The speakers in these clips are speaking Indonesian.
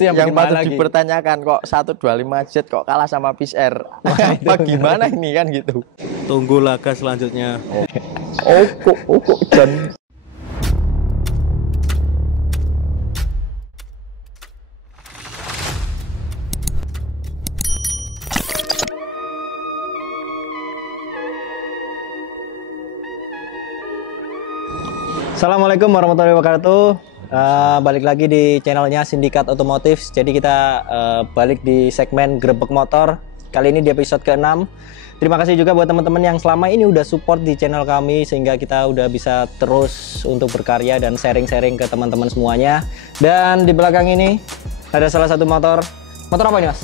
yang patut lagi dipertanyakan, kok 125 jet kok kalah sama Fish Air. Apa gimana ini kan gitu. Tunggu laga selanjutnya. Kok John. Assalamualaikum warahmatullahi wabarakatuh. Balik lagi di channelnya Sindikat Otomotif. Jadi kita balik di segmen Grebek Motor. Kali ini di episode ke-6. Terima kasih juga buat teman-teman yang selama ini udah support di channel kami, sehingga kita udah bisa terus untuk berkarya dan sharing-sharing ke teman-teman semuanya. Dan di belakang ini ada salah satu motor. Motor apa ini, Mas?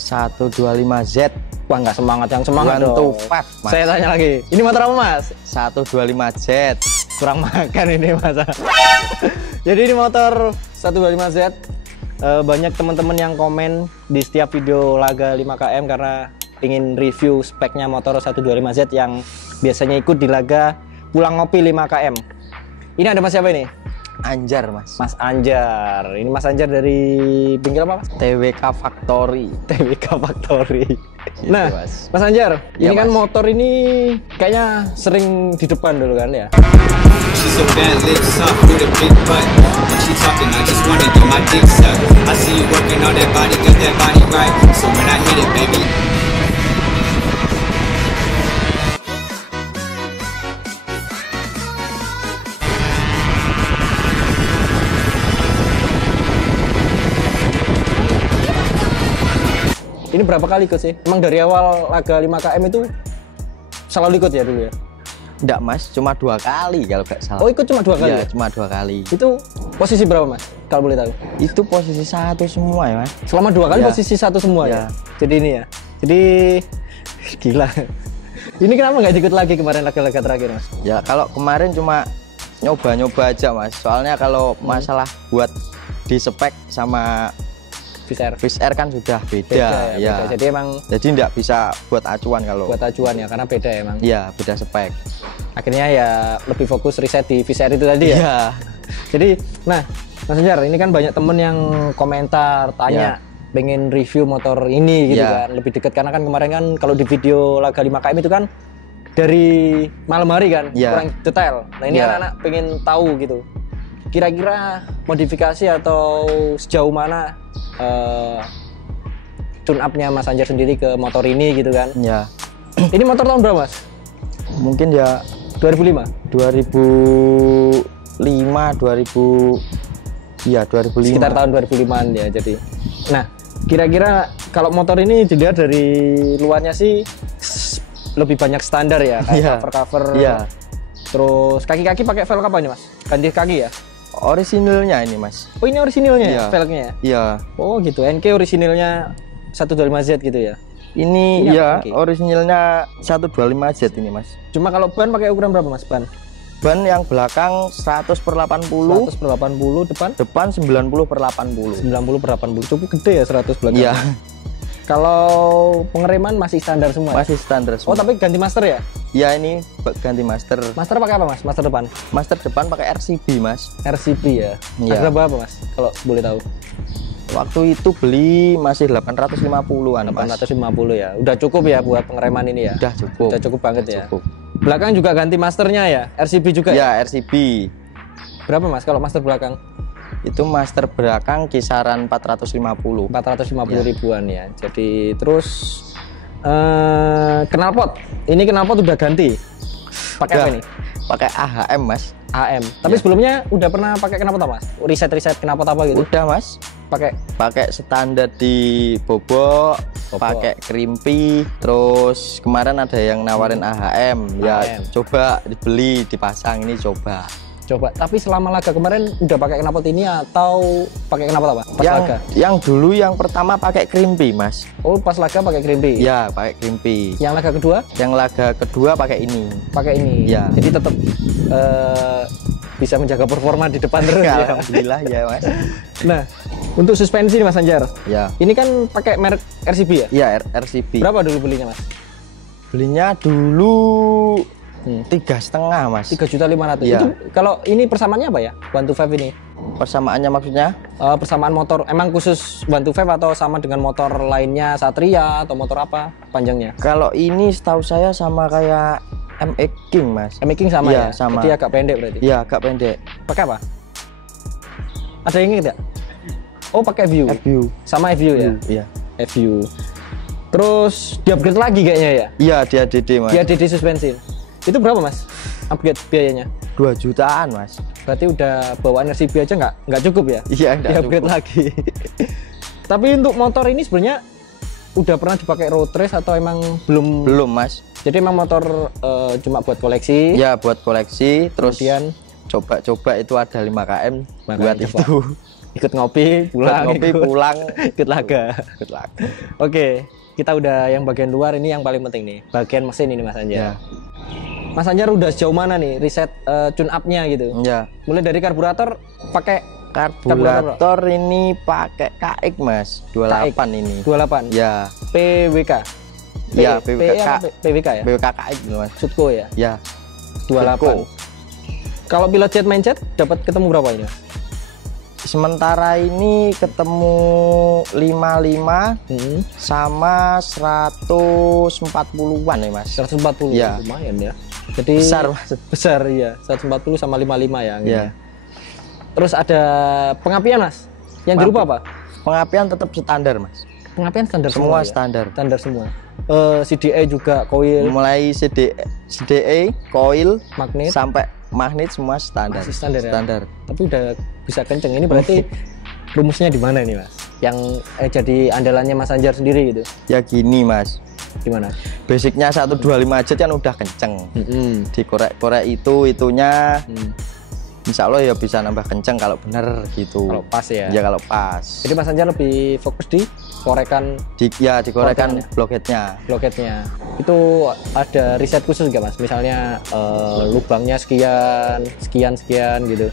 125Z. Wah, nggak semangat, yang semangat dong. 125, Mas. Saya tanya lagi, ini motor apa, Mas? 125Z. Kurang makan ini, Mas. Jadi ini motor 125Z. Banyak teman-teman yang komen di setiap video laga 5km karena ingin review speknya motor 125Z yang biasanya ikut di laga pulang ngopi 5km. Ini ada Mas siapa ini? Anjar, Mas. Mas Anjar. Ini Mas Anjar dari bengkel apa, Mas? TWK Factory. TWK Factory. Gitu, Nah, Mas Anjar, ya, ini kan Mas. motor ini kayaknya sering di depan dulu kan ya? She's so bad, lips soft with a big butt. When she talking, I just wanna get my dick sucked. I see you working on that body, get that body right. So when I hit it, baby. Ini berapa kali ikut sih? Emang dari awal laga 5km itu selalu ikut ya dulu ya? Enggak, Mas, cuma 2 kali kalau nggak salah. Oh, ikut cuma 2 kali Iya, ya? cuma 2 kali. Itu posisi berapa, Mas? Kalau boleh tahu. Itu posisi 1 semua ya, Mas. Selama 2 kali Ya. posisi 1 semua Ya. ya? Jadi ini ya? Jadi gila. Ini kenapa nggak ikut lagi kemarin laga-laga terakhir, Mas? Ya, kalau kemarin cuma nyoba-nyoba aja, Mas. Soalnya kalau masalah buat di spek sama Fish Fish Air kan sudah beda, ya, ya. beda. Jadi emang Jadi nggak bisa buat acuan kalau. buat acuan ya, karena beda emang. Iya, beda spek. Akhirnya ya lebih fokus riset di Fish Air itu tadi ya? Iya. Jadi, nah, Mas Anjar, ini kan banyak temen yang komentar, tanya, pengen review motor ini gitu Ya. kan, lebih dekat. Karena kan kemarin kan kalau di video laga 5km itu kan dari malam hari kan, Ya. kurang detail. Nah ini Ya. anak-anak pengen tahu gitu, kira-kira modifikasi atau sejauh mana tune up-nya Mas Anjar sendiri ke motor ini gitu kan. Ya. Ini motor tahun berapa, Mas? Mungkin ya 2005? 2005, 2000. Iya, 2005. Sekitar tahun 2005-an ya. Jadi nah, kira-kira kalau motor ini dilihat dari luarnya sih lebih banyak standar ya, kayak Iya. cover-cover. Iya. Terus kaki-kaki pakai velg apa ini, Mas? Ganti kaki ya? Orisinilnya ini, Mas. Oh, ini orisinilnya ya, Iya. velgnya ya? Iya. Oh gitu, NK orisinilnya 125Z gitu ya? Ini Ini ya apa, Ki? orisinilnya 125Z ini, Mas. Cuma kalau ban pakai ukuran berapa, Mas? Ban? Ban yang belakang 100/80, 100/80, depan depan 90/80. 90/80. Cukup gede ya 100 belakang. Iya, Kalau pengereman masih standar semua. Ya? masih standar Oh, semua. tapi ganti master ya? Ya, ini ganti master. Master pakai apa, Mas? Master depan? Master depan pakai RCB, Mas. RCB ya. Iya. Harga berapa, Mas? Kalau boleh tahu. Waktu itu beli masih 850-an, Mas. 850 ya. Udah cukup ya buat pengereman ini ya. Udah cukup. Udah cukup banget ya. Cukup. Belakang juga ganti masternya ya. RCB juga ya. Ya, RCB. Berapa, Mas kalau master belakang? Itu master belakang kisaran 450. 450 ribuan ya. Jadi terus knalpot. Ini knalpot udah ganti. Pakai apa Udah. ini? Pakai AHM, Mas. AM. Tapi Ya. sebelumnya udah pernah pakai knalpot apa, Mas? Riset knalpot apa gitu? Udah, Mas. Pakai Standar di bobok, pakai krimpi, terus kemarin ada yang nawarin AHM. Ya, AHM. coba dibeli, dipasang ini coba. coba. Tapi selama laga kemarin udah pakai knalpot ini atau pakai knalpot apa? Pas laga. Yang dulu yang pertama pakai krimpi, Mas. Oh, pas laga pakai krimpi. Ya, pakai krimpi. Yang laga kedua Yang laga kedua pakai ini. pakai ini. Ya. Jadi tetap bisa menjaga performa di depan terus ya. Alhamdulillah ya, Mas. Nah, untuk suspensi nih Mas Anjar. Ya. Ini kan pakai merek RCB ya? Ya, RCB. Berapa dulu belinya, Mas? Belinya dulu 3,5, Mas. 3.500.000. Iya. Itu kalau ini persamaannya apa ya? 125 ini. Persamaannya maksudnya? Persamaan motor emang khusus 125 atau sama dengan motor lainnya Satria atau motor apa panjangnya? Kalau ini setahu saya sama kayak MX King mas. MX King sama Iya, ya? sama. Jadi agak pendek berarti? Iya agak pendek. Pakai apa? Ada yang ingat? Oh pakai FU. FU. Sama FU ya? Iya. FU. Terus di-upgrade lagi kayaknya ya? Iya dia DD mas. Dia DD suspensi. Itu berapa mas? Upgrade biayanya? 2 jutaan mas. Berarti udah bawaan RCB aja nggak cukup ya? Iya nggak Di-upgrade cukup. lagi. Tapi untuk motor ini sebenarnya udah pernah dipakai road race atau emang belum? Belum mas. Jadi emang motor cuma buat koleksi. Ya buat koleksi. Terus Kemudian coba-coba itu ada 5 km Makanya buat coba. itu. Ikut ngopi, pulang. Buat ngopi pulang. Ikut laga. Ikut laga. Oke, kita udah yang bagian luar, ini yang paling penting nih. Bagian mesin ini Mas Anjar. Ya. Mas Anjar udah sejauh mana nih riset tune up-nya gitu? Ya. Mulai dari karburator pakai Karburator ini pakai KX mas. 28 ini. 28. Ya. PWK. Ya, PWK. PWK ya? BWK KX gitu mas. Sutco ya? Ya. 28. Sutco. Kalau pilot jet main jet dapat ketemu berapa ini? Mas? Sementara ini ketemu 55 sama 140-an ya mas. 140 Ya. lumayan ya. Jadi Besar, Mas. Besar iya. 140 sama 55 ya. Ya. Terus ada pengapian Mas. Yang dirubah apa? Pengapian tetap standar mas. Pengapian standar Semua ya? standar. Standar semua. CDA juga coil, Mulai CDE, coil, magnet. sampai magnet semua standar. Masih standar ya? Standar. Tapi udah bisa kenceng. Ini berarti rumusnya di mana nih Mas? Yang jadi andalannya Mas Anjar sendiri gitu. Ya gini mas. Gimana? Basicnya 125 aja kan udah kenceng. Dikorek-korek itunya. Insya Allah ya bisa nambah kenceng kalau bener gitu. Kalau pas ya. Ya kalau pas. Jadi Mas Anjar lebih fokus di korekan Dikorekan Korekannya. blockheadnya. blockheadnya. Itu ada riset khusus nggak Mas? Misalnya lubangnya sekian gitu.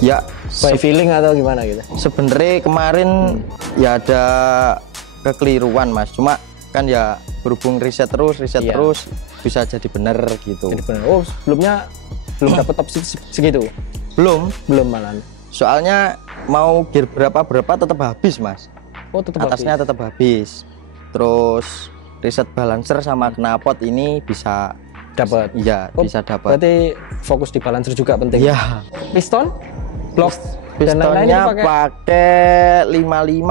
Ya By feeling atau gimana gitu? sebenarnya kemarin ya ada kekeliruan mas. Cuma kan ya berhubung riset Iya. terus bisa jadi bener gitu. Jadi benar. Oh sebelumnya belum dapat opsi segitu? Belum. Malah. Soalnya mau gear berapa tetap habis mas. Oh tetap Atasnya habis. tetap habis. Terus reset balancer sama knalpot ini bisa Dapat. iya Oh, bisa dapat. Berarti fokus di balancer juga penting. Iya. Piston, blok, dan lain-lain Pistonnya ini pakai 55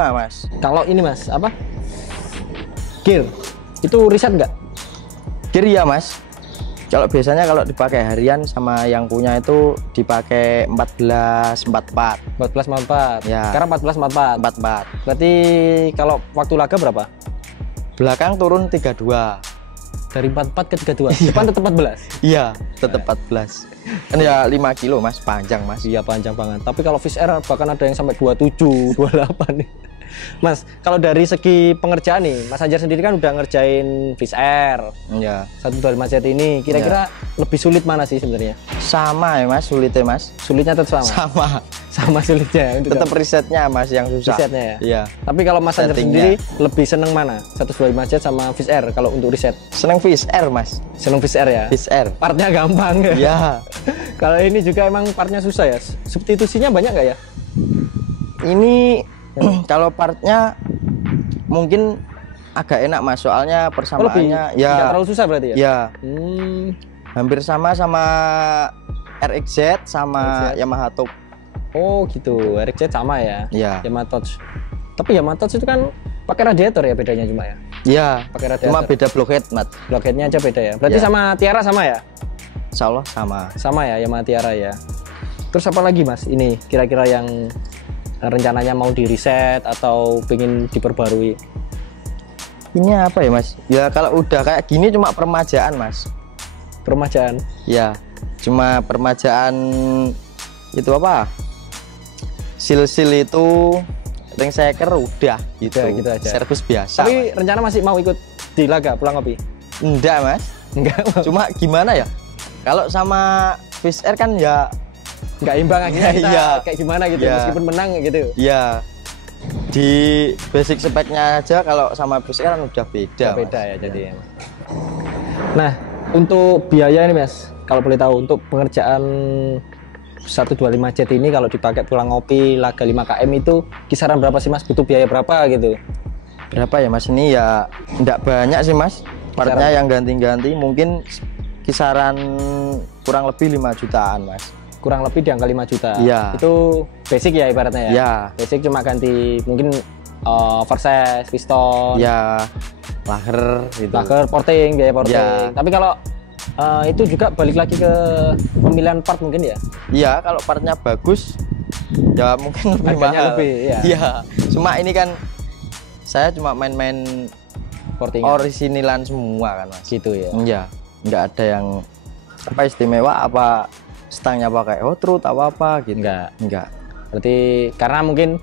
mas. Kalau ini Mas, apa? Gear. Itu riset nggak? Gear ya mas. Kalau biasanya kalau dipakai harian sama yang punya itu dipakai 1444. 1444. Ya. Sekarang 1444. 44. Berarti kalau waktu laga berapa? Belakang turun 32. Dari 44 ke 32. Depan tetap 14. Iya, tetap 14. Kan ya 5 kilo mas, panjang mas. Iya panjang banget. Tapi kalau Fish Air bahkan ada yang sampai 27, 28 nih. Mas, kalau dari segi pengerjaan nih, Mas Anjar sendiri kan udah ngerjain Fish Air Iya. 125 jet ini. Kira-kira lebih sulit mana sih sebenarnya? Sama ya mas, sulitnya mas. Sulitnya tetap sama. Sama. Sama sulitnya untuk Tetap risetnya mas yang susah. risetnya ya. Iya. Tapi kalau Mas Anjar Settingnya. sendiri lebih seneng mana? 125 jet sama Fish Air kalau untuk riset? Seneng Fish Air mas. Seneng Fish Air ya? Fish Air. Partnya gampang ya? Iya. Kalau ini juga emang partnya susah ya? Substitusinya banyak nggak ya? Ini kalau partnya mungkin agak enak mas, soalnya Oh, lebih persamaannya nggak ya. terlalu susah berarti ya? Ya, Hmm. hampir sama RXZ sama RXZ. Yamaha Top. Oh gitu, RXZ sama ya? Ya. Yamaha Touch. Tapi Yamaha Touch itu kan pakai radiator ya bedanya cuma ya? Ya, Pakai radiator. cuma beda blockhead mat. Blockheadnya aja beda ya? Berarti Ya. sama Tiara sama ya? Insya Allah sama. Sama ya Yamaha Tiara ya. Terus apa lagi Mas? Ini kira-kira yang rencananya mau di reset atau pengen diperbarui? Ini apa ya mas? Ya kalau udah kayak gini cuma permajaan mas. Permajaan. Ya, cuma permajaan itu apa? Sil-sil itu ring seker udah gitu. Udah, gitu aja. Servis biasa. Tapi rencana masih mau ikut di laga pulang ngopi? Enggak mas. Enggak. Cuma gimana ya? Kalau sama Fish Air kan ya Enggak imbang akhirnya kita Iya. kayak gimana gitu Iya. meskipun menang gitu. ya di basic speknya aja kalau sama Fish Air kan udah beda. Udah beda Mas. ya jadi. Nah, untuk biaya ini Mas, kalau boleh tahu untuk pengerjaan 125 jet ini kalau dipakai pulang ngopi laga 5 km itu kisaran berapa sih Mas? Butuh biaya berapa gitu? Berapa ya Mas? Ini ya enggak banyak sih Mas. Partnya yang ganti-ganti mungkin kisaran kurang lebih 5 jutaan Mas. Kurang lebih di angka 5 juta. Iya. Itu basic ya ibaratnya ya? Iya. Basic cuma ganti mungkin oversize, piston, Ya, lager gitu. lager, porting, biaya porting. Ya. Tapi kalau itu juga balik lagi ke pemilihan part mungkin ya? Iya, kalau partnya bagus ya mungkin lebih Harganya mahal. lebih, ya. Iya. Cuma ini kan saya cuma main-main Porting originalan semua kan Mas. gitu ya? Iya. Nggak ada yang apa istimewa, apa stangnya pakai hot rod apa gitu. Enggak. Berarti karena mungkin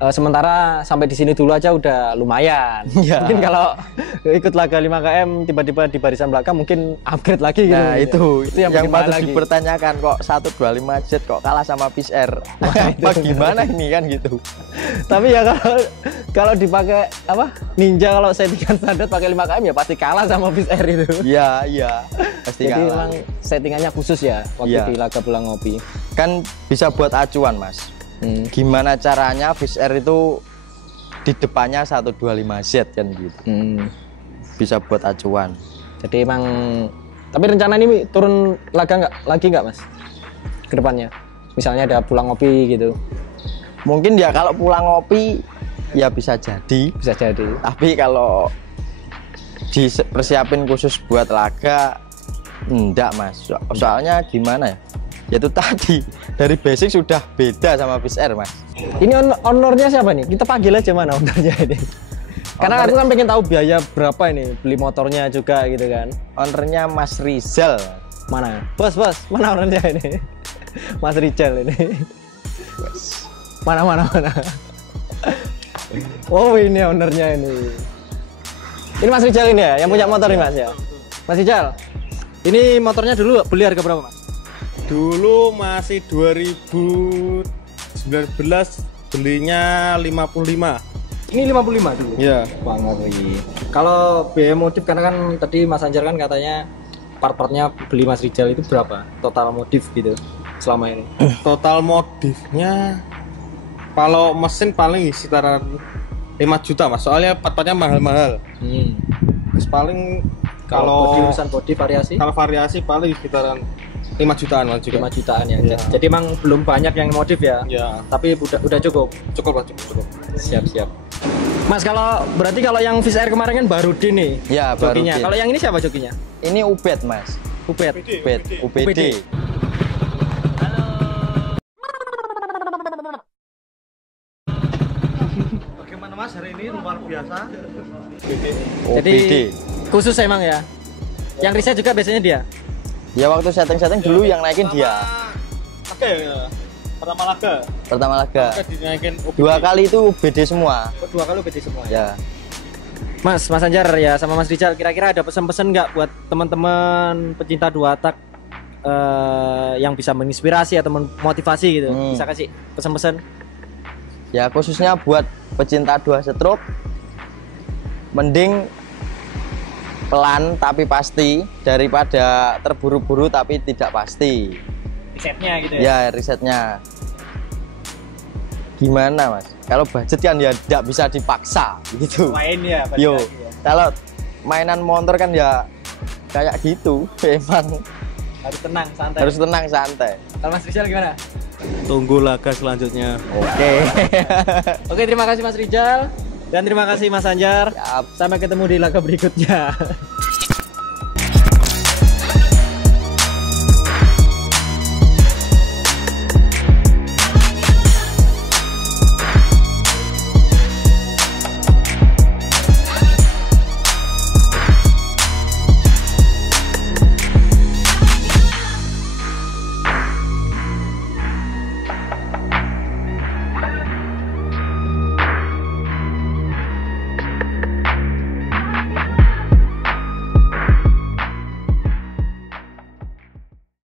sementara sampai di sini dulu aja udah lumayan. Iya. Mungkin kalau ikut laga 5 km tiba-tiba di barisan belakang mungkin upgrade lagi gitu. Nah, itu yang bikin mahal patut lagi. dipertanyakan, kok 125 jet kok kalah sama Peace Air. Apa gimana ini kan gitu. Tapi ya kalau dipakai apa? Ninja kalau settingan standar pakai 5 km ya pasti kalah sama Peace Air itu. Iya, pasti Jadi kalah. memang settingannya khusus ya waktu Iya. di laga pulang ngopi. Kan bisa buat acuan Mas. Gimana caranya Peace Air itu di depannya 125Z kan gitu. Bisa buat acuan. Jadi emang tapi rencana ini turun laga lagi nggak Mas ke depannya? Misalnya ada pulang ngopi gitu. Mungkin ya kalau pulang ngopi ya bisa jadi. Bisa jadi. Tapi kalau dipersiapin khusus buat laga enggak Mas. Soalnya gimana ya? Ya itu tadi dari basic sudah beda sama Peace Air Mas. Ini ownernya siapa nih? Kita panggil aja mana ownernya ini. Karena aku kan pengen tahu biaya berapa ini beli motornya juga gitu kan. Ownernya Mas Rizal. Mana? Bos, mana ownernya ini? Mas Rizal ini. Mana. Oh, ini ownernya ini. Ini Mas Rizal ini ya, yang punya motor ini Mas ya. Mas Rizal. Ini motornya dulu beli harga berapa Mas? Dulu masih 2019 belinya 55. Ini 55 dulu. Iya. Banget lagi. Kalau biaya modif karena kan tadi Mas Anjar kan katanya part-partnya beli Mas Rizal itu berapa? Total modif gitu selama ini. Total modifnya kalau mesin paling sekitaran 5 juta Mas. Soalnya part-partnya mahal-mahal. Terus paling Kalau kalau urusan body variasi kalau variasi paling sekitaran 5 jutaan Mas juga. 5 jutaan ya. Iya. Jadi emang belum banyak yang modif ya. Ya, Tapi udah cukup. cukup. Siap. Mas, kalau berarti kalau yang Fish Air kemarin kan baru D nih. Ya, baru jokinya. D. Kalau yang ini siapa jokinya? Ini Ubed Mas. Ubed. UBD. Bagaimana Mas hari ini luar biasa? Jadi OBD. khusus emang ya. Yang riset juga biasanya dia. Ya waktu setting-setting dulu yang naikin dia. Oke, pertama laga. Pertama laga. Oke, dinaikin OBD. 2 kali itu UBD semua. Dua kali BD semua. Ya. Mas Anjar ya sama Mas Rizal, kira-kira ada pesan-pesan nggak buat teman-teman pecinta dua tak yang bisa menginspirasi atau memotivasi gitu? Bisa kasih pesan-pesan? Ya khususnya buat pecinta 2 stroke, mending pelan tapi pasti daripada terburu-buru tapi tidak pasti. Risetnya gitu ya? Ya risetnya. Gimana Mas? Kalau budget kan ya tidak bisa dipaksa gitu. Main ya? Yo, kalau mainan motor kan ya kayak gitu, emang Harus tenang, santai. harus tenang santai. Kalau Mas Rizal gimana? Tunggu laga selanjutnya. Oke. Oke, terima kasih Mas Rizal dan terima kasih Mas Anjar. Siap. Sampai ketemu di laga berikutnya.